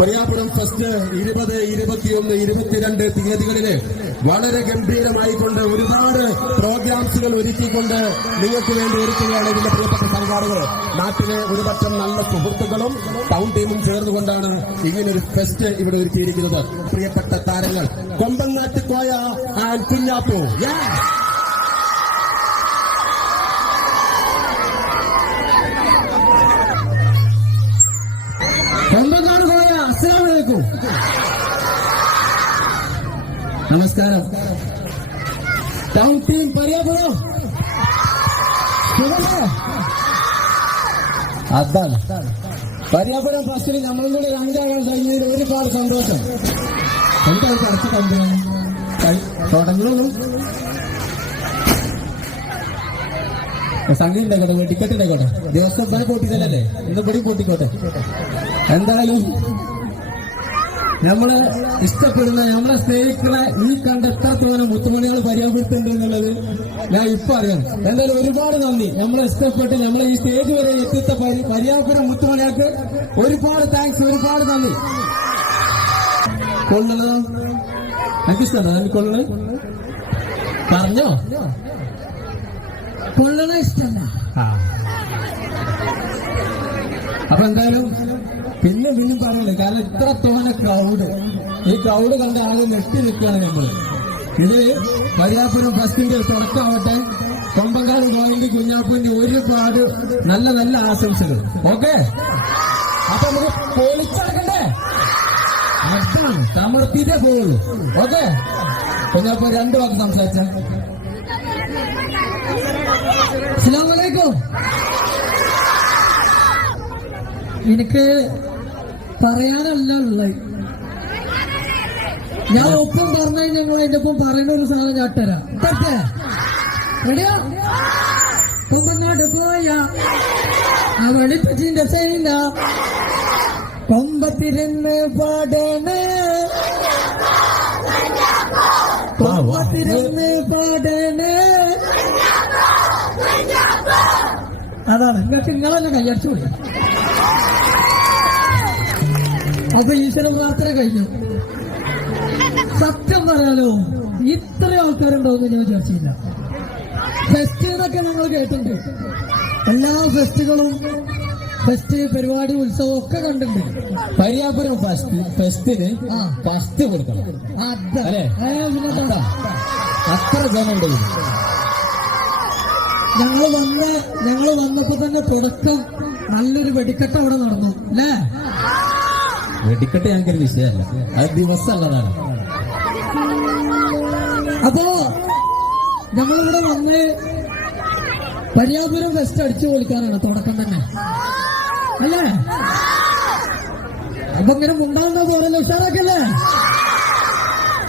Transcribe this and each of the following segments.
Pariyapuram first ഇരുപത് ഇരുപത്തിയൊന്ന് ഇരുപത്തിരണ്ട് തീയതികളിൽ വളരെ ഗംഭീരമായിക്കൊണ്ട് ഒരുപാട് പ്രോഗ്രാംസുകൾ ഒരുക്കിക്കൊണ്ട് നിങ്ങൾക്ക് വേണ്ടി ഒരുക്കുകയാണ് ഇതിന്റെ പ്രിയപ്പെട്ട സംഘാടകർ നാട്ടിലെ ഒരുപറ്റം നല്ല സുഹൃത്തുക്കളും ടൗൺ ടീമും ചേർന്നുകൊണ്ടാണ് ഇങ്ങനൊരു ഫെസ്റ്റ് ഇവിടെ ഒരുക്കിയിരിക്കുന്നത്. പ്രിയപ്പെട്ട താരങ്ങൾ കൊമ്പങ്ങാട്ട് കോയ ആൻഡ് കുഞ്ഞാപ്പു. നമസ്കാരം. ടൗൺ ടീം പറയാമോ? അതാണ്. പരിയാപുരം ഫസ്റ്റിൽ നമ്മളും കൂടി രണ്ടാകാൻ കഴിഞ്ഞതിൽ ഒരുപാട് സന്തോഷം. എന്താണ് ചർച്ച കണ്ടത് തുടങ്ങുന്നു. സംഗതി ഉണ്ടായിക്കോട്ടെ ടിക്കറ്റ് ഉണ്ടായിക്കോട്ടെ ദിവസം ഇവിടെ പൊട്ടിക്കലല്ലേ ഇന്ന് ഇവിടെ പൊട്ടിക്കോട്ടെ. എന്തായാലും നമ്മളെ ഇഷ്ടപ്പെടുന്ന നമ്മളെ സ്നേഹിക്കുന്ന ഈ കണ്ട എത്രത്തോളം മുത്തുമണികൾ പരിചയപ്പെടുത്തുന്നുണ്ട് എന്നുള്ളത് ഞാൻ ഇപ്പൊ അറിയാം. എന്തായാലും ഒരുപാട് നന്ദി. നമ്മളെ ഇഷ്ടപ്പെട്ട് നമ്മളെ ഈ സ്റ്റേജ് വരെ എത്തിച്ച പരി- പരിയാപുരം മുത്തുമണികൾക്ക് ഒരുപാട് താങ്ക്സ് ഒരുപാട് നന്ദി. കൊള്ളണോ എനിക്ക് ഇഷ്ടമോ എനിക്ക് കൊള്ളണേ പറഞ്ഞോ? കൊള്ളണ ഇഷ്ടമല്ല അപ്പൊ എന്തായാലും പിന്നെ പിന്നെ പറയുന്നത് കാരണം ഇത്ര തോന ക്രൗഡ് ഈ ക്രൗഡ് കണ്ട ആളുകൾ നെട്ടി നിൽക്കുകയാണ് നമ്മൾ ഇത് മരിയാപുരം ഫസ്റ്റിന്റെ തുടക്കമാവട്ടെ. കൊമ്പങ്കാട് ഗോവിന്ദ് കുഞ്ഞാപ്പുവിന്റെ ഒരുപാട് നല്ല നല്ല ആശംസകൾ. ഓക്കെ? അപ്പൊ നമുക്ക് പൊളിച്ചടക്കണ്ടേ? അതാണ് സമർപ്പിച്ചേ പോകുള്ളൂ ഓക്കെ? കുഞ്ഞാപ്പ രണ്ടു വാക്ക് സംസാരിച്ച. അസ്സലാമലൈക്കും എനിക്ക് പറയാനല്ല ഉള്ളത് ഞാൻ ഒപ്പം പറഞ്ഞാൽ ഞങ്ങൾ അതിന്റെ ഒപ്പം പറയുന്ന ഒരു സാധനം റെഡിയോ കൊമ്പങ്ങാട്ട് പോയ. ആ വെളിപ്പച്ചിന്റെ സൈന കൊമ്പത്തിരുന്ന് പാടണേ. കൊമ്പത്തിരുന്ന് പാടണേ. അതാണ്. നിങ്ങൾക്ക് നിങ്ങളെല്ലാം കയ്യടിച്ചു പോയി അപ്പൊ ഈശ്വര പ്രാർത്ഥന കഴിഞ്ഞു സത്യം പറയാലോ ഇത്ര ആൾക്കാരുണ്ടാവും ഞാൻ വിചാരിച്ചില്ല. ഫെസ്റ്റ് എന്നൊക്കെ ഞങ്ങൾ കേട്ടിട്ടുണ്ട്. എല്ലാ ഫെസ്റ്റുകളും ഫെസ്റ്റ് പരിപാടി ഉത്സവം ഒക്കെ കണ്ടിട്ടുണ്ട്. പരിയാപുരം ഫസ്റ്റ് ഫെസ്റ്റിന്. ഫസ്റ്റ് കൊടുക്കണം. അല്ലേ? അത്ര ജനമുണ്ട് ഞങ്ങൾ ഞങ്ങൾ വന്ന് ഞങ്ങൾ വന്നപ്പോ തന്നെ തുടക്കം നല്ലൊരു വെടിക്കെട്ട് അവിടെ നടന്നു. അല്ലേ? വെടിക്കെട്ട് ഞങ്ങൾക്കൊരു വിഷയമല്ല അത് ദിവസമുള്ളതാണ് അപ്പോ ഞങ്ങളിവിടെ വന്ന് പര്യാപുരം ഫെസ്റ്റ് അടിച്ചു പൊളിക്കാനാണ് തുടക്കം തന്നെ. അല്ലേ? അപ്പൊ ഇങ്ങനെ മുണ്ടാവുന്ന പോരല്ലോ ഉഷാറാക്കല്ലേ?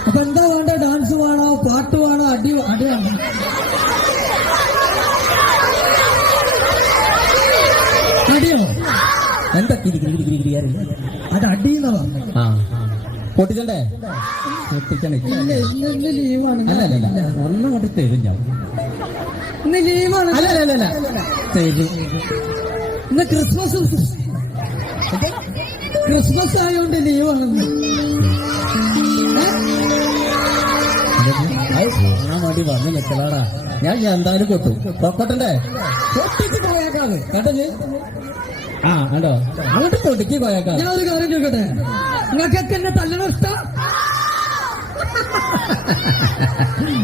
അപ്പൊ എന്താ വേണ്ട? ഡാൻസ് വേണോ? പാട്ട് വേണോ? അടി അടി വേണോ? അടിയോ? എന്താ കിരി കിരി കിരി കിരി അറിയില്ല. അത് അടിയെന്നാ പറഞ്ഞത് ആ പൊട്ടിച്ചണ്ടേ? ഇന്ന് അല്ല ഒന്നും കൊണ്ട് തരും ഞാൻ. അല്ല അല്ല അല്ല തരും. ഇന്ന് ക്രിസ്മസ് ക്രിസ്മസ് ആയതുകൊണ്ട് ലീവാണ്. മടി വന്ന് നിൽക്കലാടാ ഞാൻ ഞാൻ എന്തായാലും കൊട്ടു പൊക്കട്ടണ്ടേ? പൊട്ടിച്ച് പോയേക്കാണ്. കേട്ടത്? ആ കണ്ടോ? അങ്ങോട്ട് പൊടുക്കി പോയേക്കാം. ഞാൻ ഒരു കാര്യം ചോദിക്കട്ടെ? നിങ്ങൾക്കൊക്കെ എന്നെ തല്ലണ ഇഷ്ടം?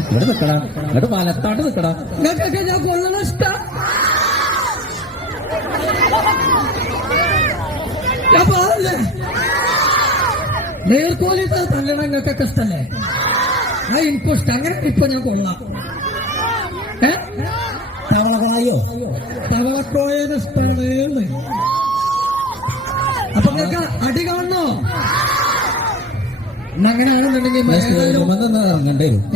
ഇവിടെ നിക്കടാ ഇങ്ങോട്ട് വലത്താട്ട് നിക്കടാ നിങ്ങൾക്കൊക്കെ ഞാൻ കൊള്ളണ ഇഷ്ടം? ഞാൻ പാടില്ലേ നേർക്കോലിട്ട് തല്ലണ നിങ്ങൾക്കൊക്കെ ഇഷ്ടല്ലേ? ആ എനിക്കും ഇഷ്ടം. അങ്ങനെ ഇപ്പൊ ഞാൻ കൊള്ളാം. ഏ? തവളകളായോ തവളക്കോയന് ഇഷ്ടമാണ് അപ്പൊ നിങ്ങൾക്ക് അടി കാണണോ അങ്ങനെയാണെന്നുണ്ടെങ്കിൽ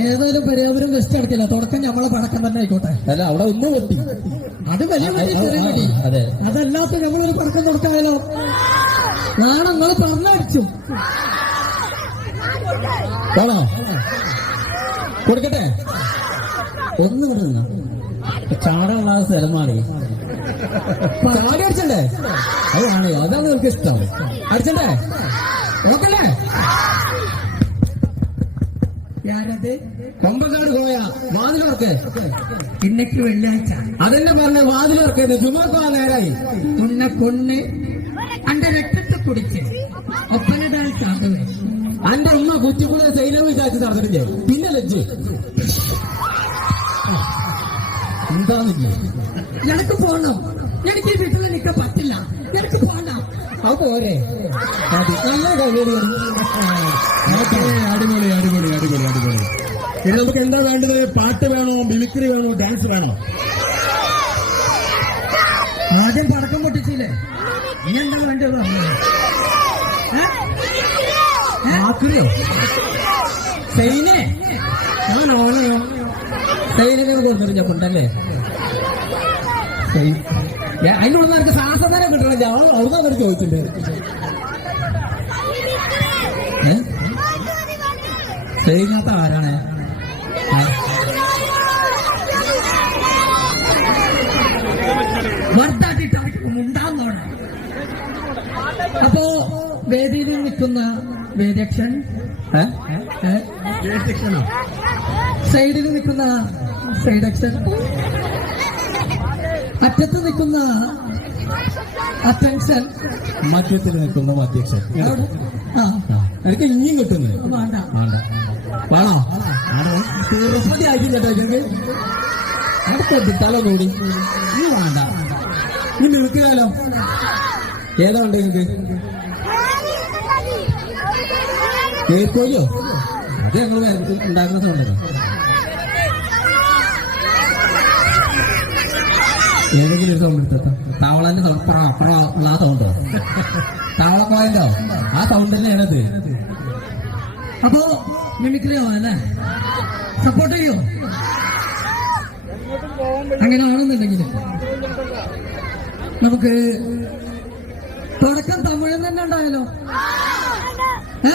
ഏതായാലും പരിയാപുരം വെസ്റ്റ് അടക്കില്ല തുടക്കം നമ്മളെ പടക്കം തന്നെ ആയിക്കോട്ടെ. അല്ല അവിടെ ഒന്ന് വെട്ടി. അത് വലിയ അതല്ലാത്ത ഞങ്ങളൊരു പടക്കം തുടക്കായാലോ നാളെ നിങ്ങൾ പറഞ്ഞടിച്ചു. കൊടുക്കട്ടെ? ഒന്നും കൂടെ നിന്നോ ചാടുള്ള സ്ഥലമാണ് ചാടി അടിച്ചണ്ടേ? അതാണ് അതാണ് നിങ്ങൾക്ക് ഇഷ്ടം. അടിച്ചണ്ടേ? ഓക്കല്ലേ ഞാനത് കൊമ്പക്കാട് പോയ വാതിലൊക്കെ ഇന്നക്ക് വെള്ളിയാഴ്ച. അതെന്നെ പറഞ്ഞ വാതിലൊക്കെ ചുമക്കാ നേരായി. ഉന്നെ കൊന്ന് അന്റെ രക്തത്തെ കുടിച്ച് ഒപ്പനതാൽ ചാടുവേ അന്റെ ഉമ്മ കുറ്റിക്കുള്ള സൈലം വിചാരിച്ച് നടന്നിട്ടില്ലേ? പിന്നെ ലജ്ജ്. എന്താന്നില്ല എനിക്ക് പോകണം എനിക്ക് ഈ വീട്ടിൽ നിൽക്കാൻ പറ്റില്ല. എനിക്ക് പോണം. അത് പോരെ. നല്ല കഴിയാണ് അടിപൊളി അടിപൊളി അടിപൊളി അടിപൊളി. ഇനി നമുക്ക് എന്താ വേണ്ടത്? പാട്ട് വേണോ? മിമിക്രി വേണോ? ഡാൻസ് വേണോ? ആദ്യം പടക്കം പൊട്ടിച്ചില്ലേ? ഇനി എന്താ വേണ്ടത്? ആക്രിയോ സൈനെ ഞാൻ ഓനെയോ സൈനിനെ കൊടുത്തിട്ട് ഞാൻ എനിക്ക് ശ്വാസതരം കിട്ടണം ഞാൻ അവിടുന്ന് അവർ ചോദിച്ചിട്ടുണ്ട്? സൈനകത്ത് ആരാണ് ഏ? അവർക്ക് അപ്പോ വേദിയിൽ നിൽക്കുന്ന ഏ? സൈഡിൽ നിൽക്കുന്ന സൈഡക്ഷൻ. അറ്റത്ത് നിൽക്കുന്ന അറ്റൻഷൻ. മധ്യത്തിൽ നിൽക്കുന്ന മധ്യക്ഷൻ. എനിക്ക് ഇനിയും കിട്ടുന്നു. വേണ്ട. എടുത്താലോ കൂടി. നീ വേണ്ട. ഇനി നിൽക്കാലോ ഏതാ ഉണ്ട് നിങ്ങൾക്ക്? കേൾക്കോലോ അത് ഞങ്ങൾ ഉണ്ടാക്കുന്ന സൗണ്ടല്ലോ ഏതെങ്കിലും ഒരു സൗണ്ട് എടുത്തോ? തവളന്റെ സൗണ്ട് അപ്പുറം അപ്പുറം ഉള്ള ആ സൗണ്ടോ തവളക്കോയല്ലോ ആ സൗണ്ട് തന്നെയാണത്. അപ്പോ മിമിക്രിയോ അല്ലേ? സപ്പോർട്ട് ചെയ്യോ? അങ്ങനെ ആണെന്നുണ്ടെങ്കിൽ നമുക്ക് തുടക്കം തമിഴിൽ തന്നെ ഉണ്ടായാലോ? ഏ?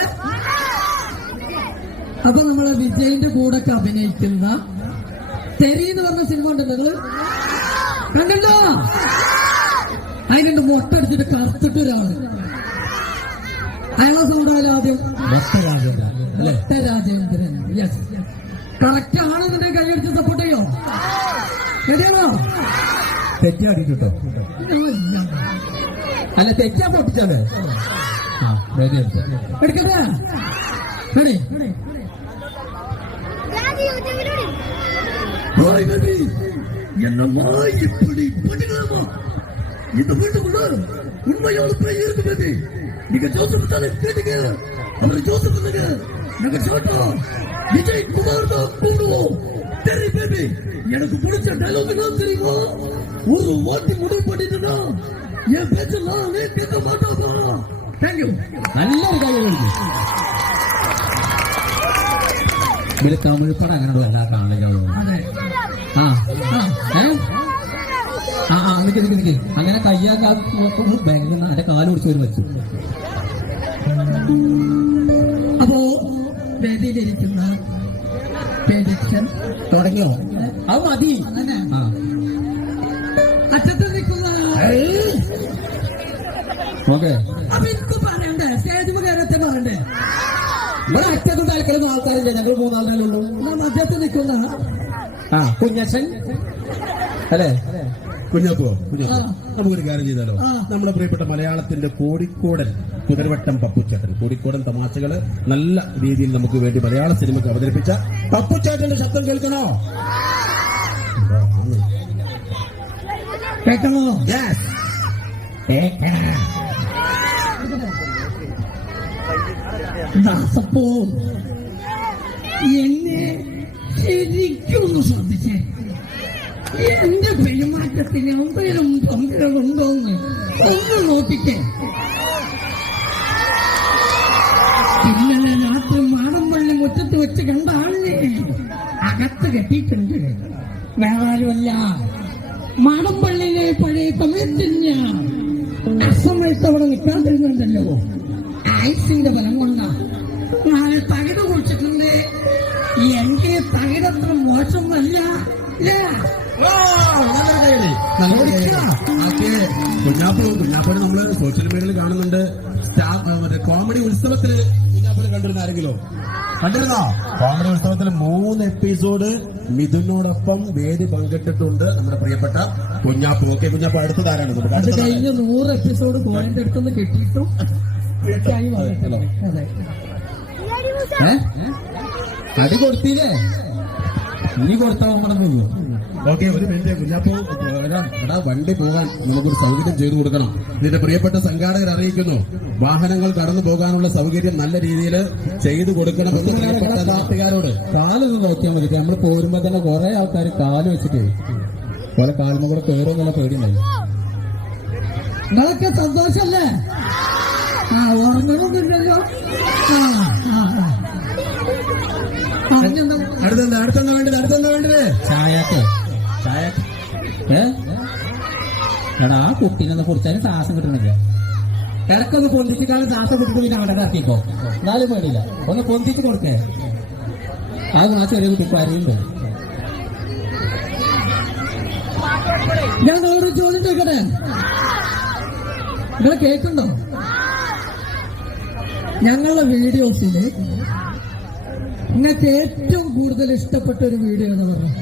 അപ്പൊ നമ്മളെ വിജയിന്റെ കൂടെ ഒക്കെ അഭിനയിക്കുന്ന തെരി എന്ന് പറഞ്ഞ സിനിമ ഉണ്ട് നിങ്ങൾ കണ്ടോ അതിനുണ്ട് മൊട്ടടിച്ചിട്ട് കറുത്തിട്ട് ഒരാൾ. അയാളെ സൗണ്ട് ആയാലും ആദ്യം ഒറ്റ രാജേന്ദ്രൻ യെസ് കറക്റ്റ് ആണെന്നുണ്ടെങ്കിൽ കൈയടിച്ച് സപ്പോർട്ട് ചെയ്യോ? ശരിയാണോ? തെറ്റാടിട്ടോ അല്ല തെറ്റാ ആണ്. എടുക്കട്ടെ? தாய்மணி என்னம்மா இப்படி பண்ணிக்கலாமா இந்த வீட்டுக்குள்ள உண்மையோட போய் இருக்கிறது நீங்க ஜோசப் தானே கேட்டுங்க? அவரு ஜோசப் இல்லைங்க நாங்க சொல்றோம் விஜய் குமார் தான் கூடுவோம். சரி பேபி எனக்கு பிடிச்ச டைலாக் தெரியுமா? ஒரு வாட்டி முடிவு பண்ணிட்டுனா என் பேச்செல்லாம் கேட்க மாட்டோம் தேங்க்யூ நல்ல டைலாக் കളിക്കും ഇതിൽ തമിഴ് പടം അങ്ങനെ വരാ കാണില്ലോ അതെ ആ ഏ ആ ആ നിക്ക് നിക്ക് നിക്ക് അങ്ങനെ കയ്യാക്കാ ബാങ്കിൽ എന്റെ കാൽ പിടിച്ച് ഒരു വെച്ചു അപ്പോ വേദിയിലിരിക്കുന്ന പേഡിക്ഷൻ തുടങ്ങിയോ അത് മതി അറ്റത്ത് നിൽക്കുന്ന ഓക്കെ അപ്പൊ എനിക്ക് പറയണ്ടേ? സ്റ്റേജ് കയറത്തെ പറയണ്ടേ? ഇവിടെ അറ്റത്തും തലക്കലൊന്നും ആൾക്കാരില്ല? ഞങ്ങൾ മൂന്നാളുള്ളൂ മധ്യത്ത് നിൽക്കുന്ന ആ. കുഞ്ഞച്ഛൻ. അല്ലേ? കുഞ്ഞപ്പോ? കുഞ്ഞപ്പോ. നമുക്കൊരു കാര്യം ചെയ്താലോ. നമ്മുടെ പ്രിയപ്പെട്ട മലയാളത്തിന്റെ കോഴിക്കോടൻ കുതിരവട്ടം പപ്പുച്ചേട്ടൻ. കോഴിക്കോടൻ തമാശകൾ നല്ല രീതിയിൽ നമുക്ക് വേണ്ടി മലയാള സിനിമയ്ക്ക് അവതരിപ്പിച്ച പപ്പുച്ചേട്ടന്റെ ശബ്ദം കേൾക്കണോ? കേൾക്കണോ. ദാസപ്പോ എന്നെ ശരിക്കും ശ്രദ്ധിച്ചേ. എന്റെ പെരുമാറ്റത്തിന് എന്തെങ്കിലും പമ്പരം എന്ന് ഒന്ന് നോക്കിക്കേ. ഇന്നലെ രാത്രി മാടമ്പള്ളി മുറ്റത്ത് വെച്ച് കണ്ട ആളിനെ അകത്ത് കെട്ടിയിട്ടുണ്ട്. വേറെ ആരുമല്ല മാടമ്പള്ളിയിലെ പഴയ സമയത്തിന് അസമയത്ത് അവിടെ നിൽക്കാതിരുന്നുണ്ടല്ലോ ആയുസിന്റെ ബലം കൊണ്ടാണ്. നാളെ തകിട് കുറിച്ചിട്ടുണ്ട് എന്റെ തകിടത്ര മോശമല്ല. ഇല്ലേ? നല്ല ഓക്കെ കുഞ്ഞാപ്പ് കുഞ്ഞാപ്പിനെ നമ്മൾ സോഷ്യൽ മീഡിയയിൽ കാണുന്നുണ്ട്. മറ്റേ കോമഡി ഉത്സവത്തിൽ കുഞ്ഞാപ്പിനെ കണ്ടിരുന്ന ആരെങ്കിലും? കണ്ടിരുന്നോ? കോമഡി ഉത്സവത്തിൽ മൂന്ന് എപ്പിസോഡ് മിഥുനോടൊപ്പം വേദി പങ്കിട്ടിട്ടുണ്ട് നമ്മുടെ പ്രിയപ്പെട്ട കുഞ്ഞാപ്പ്. ഓക്കെ കുഞ്ഞാപ്പ് അടുത്തതാരാണ് നമുക്ക് കഴിഞ്ഞ നൂറ് എപ്പിസോഡ് പോയിന്റ് എടുത്തുനിന്ന് കിട്ടിയിട്ടും. അതെ. അടി കൊടുത്തില്ലേ? നീ കൊടുത്താൽ നമ്മളൊന്നുള്ളൂ ഓക്കെ ഒരു മിനിറ്റ് കുഞ്ഞാപ്പു. എടാ, വണ്ടി പോകാൻ നമുക്കൊരു സൗകര്യം ചെയ്തു കൊടുക്കണം. ഇതിന്റെ പ്രിയപ്പെട്ട സംഘാടകർ അറിയിക്കുന്നു. വാഹനങ്ങൾ കടന്നു പോകാനുള്ള സൗകര്യം നല്ല രീതിയിൽ ചെയ്തു കൊടുക്കണമെന്ന് പ്രിയപ്പെട്ട നാട്ടുകാരോട്? കാലൊന്ന് നോക്കിയാൽ മതി. നമ്മൾ പോരുമ്പോ തന്നെ കുറെ ആൾക്കാർ കാൽ വെച്ചിട്ട്. പോലെ കാലുമ്പോ കൂടെ കയറുമെന്നുള്ള പേടിയുണ്ടായി. നിങ്ങളൊക്കെ സന്തോഷല്ലേ? ആ ഓർമ്മകളൊന്നുമില്ലല്ലോ ആ, ആ, ആ. പറഞ്ഞെന്താ? അടുത്തെന്താ? അടുത്തെന്താ വേണ്ടത്? അടുത്തെന്താ വേണ്ടത്? ചായക്ക്. ചായ എടാ ആ കുട്ടീനെ കുറിച്ചാലും ശ്വാസം കിട്ടണില്ല. ഇടക്കൊന്ന് പൊന്തിച്ചിട്ടാണ് ശ്വാസം കിട്ടുമ്പോൾ പിന്നെ അവിടെ ഇറക്കിക്കോ. എന്നാലും വേണ്ടില്ല ഒന്ന് പൊന്തിച്ച് കൊടുക്കേ. അത് ആ ചെറിയ കുട്ടി പറയുന്നുണ്ട് ഞാൻ ഓരോ ചോദ്യം ചോദിക്കട്ടെ ഞങ്ങളുടെ വീഡിയോസിൽ നിങ്ങൾക്ക് ഏറ്റവും കൂടുതൽ ഇഷ്ടപ്പെട്ട ഒരു വീഡിയോ എന്ന് പറഞ്ഞു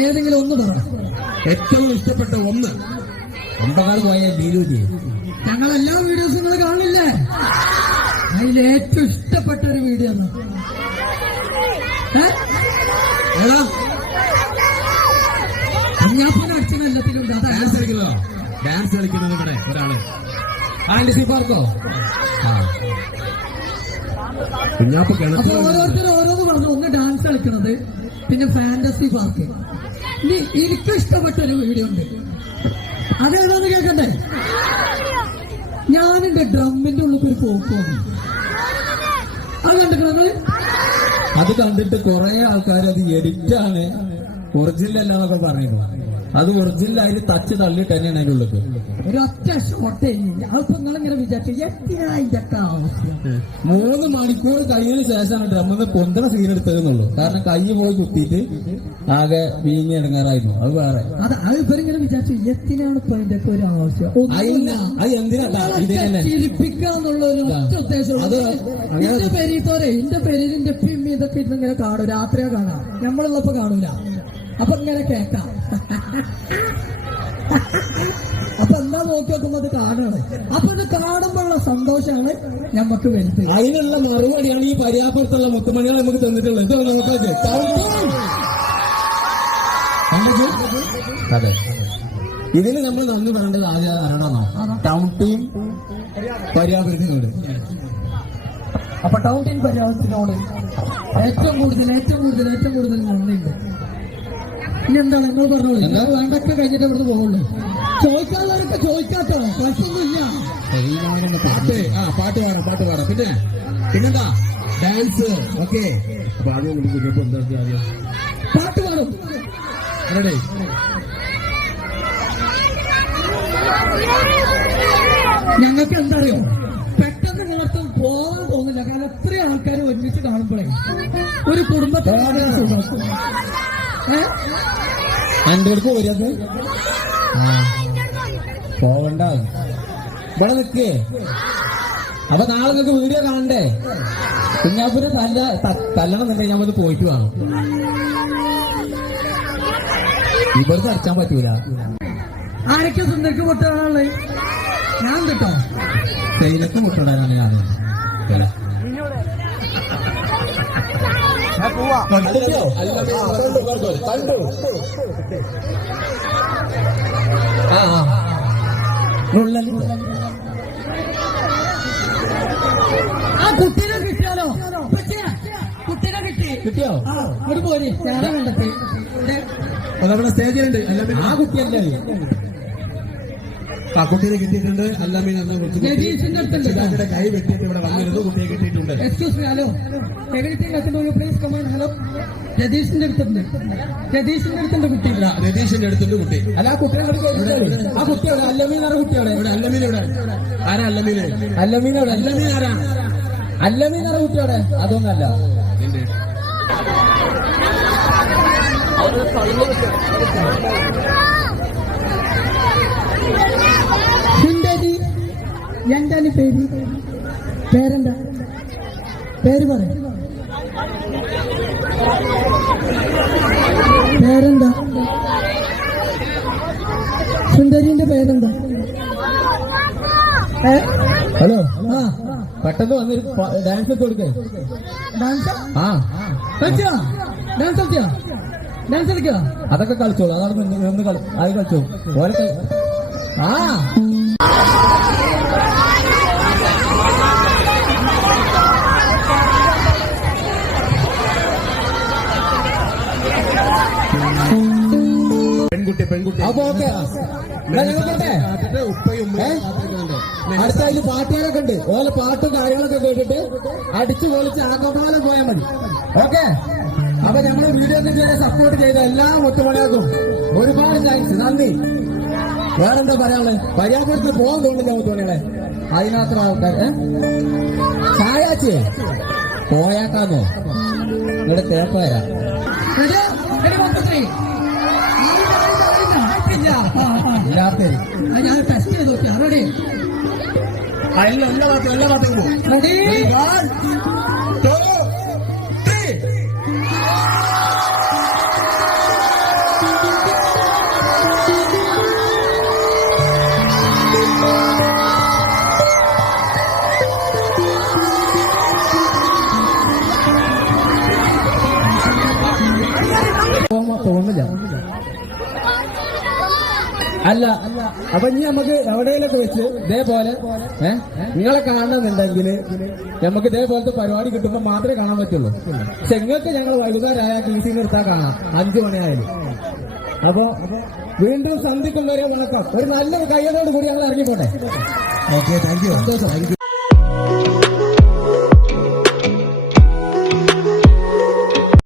ഏതെങ്കിലും ഒന്ന് പറ. ഏറ്റവും ഇഷ്ടപ്പെട്ട ഒന്ന്. ഒമ്പതാൾ പോയ ബീലൂജി ഞങ്ങൾ എല്ലാ വീഡിയോസും നിങ്ങൾ കാണില്ലേ അതിൽ ഏറ്റവും ഇഷ്ടപ്പെട്ട ഒരു വീഡിയോ ആണ് ഏതാ കുഞ്ഞാപ്പന അച്ഛൻ എല്ലാത്തിലും ഉണ്ട്. ഡാൻസ് കളിക്കുന്നതോ. ഡാൻസ് കളിക്കുന്നത് ഇവിടെ ഒരാൾ. ആൻഡ് സി പാർക്കോ? കുഞ്ഞാപ്പ് അപ്പൊ കിണറ്റിൽ ഓരോരുത്തർ ഓരോന്ന് പറഞ്ഞു ഒന്ന് ഡാൻസ് കളിക്കുന്നത് പിന്നെ ഫാന്റസി പാർക്ക് ഇനി എനിക്ക് ഇഷ്ടപ്പെട്ട ഒരു വീഡിയോ ഉണ്ട്. അതെന്താന്ന് കേൾക്കണ്ടേ ഞാനെന്റെ ഡ്രമ്മിന്റെ ഉള്ളിൽ ഒരു പോക്ക് വന്നു അത് കണ്ടിട്ടുള്ളത് അത് കണ്ടിട്ട് കുറെ ആൾക്കാർ അത് എഡിറ്റാണ് ഒറിജിനൽ അല്ലാന്നൊക്കെ പറയുന്നു അത് ഒറിജിനൽ അതിൽ തച്ച് തള്ളിട്ട് തന്നെയാണ് അതിനുള്ളത് ഉള്ളിൽ ഒരു ഒറ്റ ഷോട്ടേ അപ്പൊ നിങ്ങളിങ്ങനെ വിചാരിച്ചു എത്തിനാ ഇതൊക്കെ ആവശ്യം? മൂന്ന് മണിക്കൂർ കഴിഞ്ഞതിന് ശേഷമാണ് ഡ്രമ്മന്ന് പൊന്തണ സീൻ എടുത്തതെന്നുള്ളൂ. കാരണം കൈ പോയി കുത്തിയിട്ട് ആകെ വീങ്ങി ഇടങ്ങാറായിരുന്നു. അത് വേറെ. അത് അത് ഇവരിങ്ങനെ വിചാരിച്ചു എത്തിനാണ് ഇപ്പൊ ഇതിന്റെ ഒക്കെ ഒരു ആവശ്യം? അത് എന്തിനാ? ചിരിപ്പിക്കാന്നുള്ള ഒരു ഒറ്റ ഉദ്ദേശം എന്റെ പെരീത്തോരെ എന്റെ ഇതൊക്കെ ഇരുന്ന് ഇങ്ങനെ കാണും. രാത്രിയാ കാണാം. നമ്മളുള്ളപ്പോ കാണൂല. അപ്പൊ ഇങ്ങനെ കേക്കാം അപ്പൊ എന്താ നോക്കി നോക്കുമ്പോ അത് കാണാണ് അപ്പൊ ഇത് കാണുമ്പോഴുള്ള സന്തോഷമാണ് നമുക്ക് വലുത് അതിനുള്ള മറുപടിയാണ് ഈ പര്യാപ്തത്തുള്ള മുത്തുമണികൾ നമുക്ക് തന്നിട്ടുള്ളത്. ഇത് നോക്കാതെ അതെ ഇതിന് നമ്മൾ നന്ദി പറയേണ്ടത് ആദ്യം ആരാണോ ടൗൺ ടീം പര്യാപരത്തിനോട് അപ്പൊ ടൗൺ ടീം പര്യാപരത്തിനോട് ഏറ്റവും കൂടുതൽ ഏറ്റവും കൂടുതൽ ഏറ്റവും കൂടുതൽ ഇനി എന്താണ് നിങ്ങൾ പറഞ്ഞോളൂ നിങ്ങൾ വേണ്ടൊക്കെ കഴിഞ്ഞിട്ട് ഇവിടുന്ന് പോകുള്ളൂ ചോദിക്കാത്തവരൊക്കെ ചോദിക്കാത്തോ പ്രശ്നമൊന്നുമില്ല. പാട്ട് ആ പാട്ട് പാടാം പാട്ട് പാടാം. പിന്നെ പിന്നെന്താ? ഡാൻസ്. ഓക്കെ. എന്താ പാട്ട് പാടും. റെഡി ഞങ്ങൾക്ക് എന്താ അറിയോ പെട്ടെന്ന് നിങ്ങളടുത്ത് പോകാൻ തോന്നില്ല. കാരണം എത്രയും ആൾക്കാർ ഒരുമിച്ച് കാണുമ്പോഴേ ഒരു കുടുംബത്തെ എന്റെ അടുത്ത് വരിയത് പോവണ്ട. ഇവിടെ നിൽക്കേ അപ്പൊ നാളെ നിങ്ങൾക്ക് വീഡിയോ കാണണ്ടേ? കുഞ്ഞാപ്പൂരെ തല്ല ത- തല്ലണം എന്നുണ്ടെങ്കിൽ ഞാൻ വന്ന് പോയിട്ട് വേണം ഇവിടെ അടച്ചാൻ പറ്റൂല. ആരൊക്കെ സുന്ദർക്ക് മുട്ടാണുള്ളത് ഞാൻ കിട്ടോ? തേയിലക്ക് മുട്ടിടാനാണ് ഞാൻ. കണ്ടു ആ ആ. കുട്ടീനെ കിട്ടിയാലോ? കുട്ടീനെ കിട്ടി. കിട്ടിയോ? ഞാൻ കണ്ടെത്തി സ്റ്റേജിലുണ്ട് ആ കുട്ടിയല്ലേ? കുട്ടീനെ കിട്ടിയിട്ടുണ്ട്. അല്ലാമീൻ അന്ന് കൈ വെട്ടിയിട്ട് ഇവിടെ വന്നിരുന്നു കുട്ടിയെ കിട്ടിയിട്ടുണ്ട്. Excuse me hello. Everything attend please come on hello. ജതീഷിന്റെ അടുത്തുണ്ട്. ജതീഷിന്റെ അടുത്തുണ്ട് കുട്ടി. ഇല്ല, രതീഷിന്റെ അടുത്തുണ്ട് കുട്ടി. അല്ല ആ കുട്ടിയെ. ആ കുട്ടിയോടെ അല്ലമീൻ ആരാ കുട്ടിയോടെ ഇവിടെ അല്ലമീൻ ഇവിടെ. ആരാ അല്ലമീൻ? അല്ലമീൻ ഇവിടെ അല്ലമീൻ ആരാ? അല്ലമീൻ ആരാ കുട്ടിയോടെ അതൊന്നല്ല. എന്താണ് പേര്. പേരെന്താ? പേര് പറ പേരെന്താ? സുന്ദരിന്റെ പേരെന്താ? ഹലോ. ആ. പെട്ടെന്ന് വന്നൊരു ഡാൻസ് ഒക്കെ കൊടുക്കേ. ഡാൻസ് ആ. കളിച്ചോ ഡാൻസ് കളിച്ചോ ഡാൻസ് കളിക്കോ? അതൊക്കെ കളിച്ചോളൂ. അതാണ് ഒന്ന് കളി അത് കളിച്ചോ ഓരോ ആ. പെൺകുട്ടി പെൺകുട്ടി. അപ്പൊ ഓക്കെ ഉപ്പയും? അടുത്ത അതിൽ പാട്ടുകാരൊക്കെ ഉണ്ട്. ഓലെ പാട്ടും കാര്യങ്ങളൊക്കെ കേട്ടിട്ട് അടിച്ചു പൊളിച്ച് ആകമാനം പോയാൽ മതി. ഓക്കെ? അപ്പൊ ഞങ്ങൾ വീഡിയോ ചെയ്ത് സപ്പോർട്ട് ചെയ്ത എല്ലാ ഒത്തുപണിയാക്കും ഒരുപാട് താങ്ക്സ് നന്ദി. വേറെന്താ പറയാനുള്ളത് പര്യാപുരത്തിൽ പോകാൻ തോന്നില്ല ഒത്തുമണികളെ അതിനകത്ത് ആൾക്കാർ ഏ? ചായാച്ചിയെ? പോയാക്കാന്നോ? നിങ്ങളുടെ തേപ്പ ഞാൻ ടെസ്റ്റ് ചെയ്ത് നോക്കിയാ റെഡി ആ, എല്ലാ ഭാഗത്തും എല്ലാ ഭാഗത്തും പോകും റെഡി two, three. പോകുമ്പോ തോന്നില്ല അല്ല അപ്പൊ ഇനി നമുക്ക് എവിടെയെങ്കിലൊക്കെ വെച്ച് ഇതേപോലെ നിങ്ങളെ കാണണമെന്നുണ്ടെങ്കിൽ നമുക്ക് ഇതേപോലത്തെ പരിപാടി കിട്ടുമ്പോൾ മാത്രമേ കാണാൻ പറ്റുള്ളൂ. പക്ഷെ നിങ്ങൾക്ക് ഞങ്ങൾ വൈകുന്നേരമായ ടി കീ സി നിർത്താൻ കാണാം. അഞ്ചു മണിയായാലും. അപ്പൊ വീണ്ടും സന്ധിക്കുന്നവരെ വരെ വണക്കം. ഒരു നല്ലൊരു കയ്യതോട് കൂടി ഞങ്ങൾ ഇറങ്ങിക്കോട്ടെ ഓക്കെ താങ്ക് യു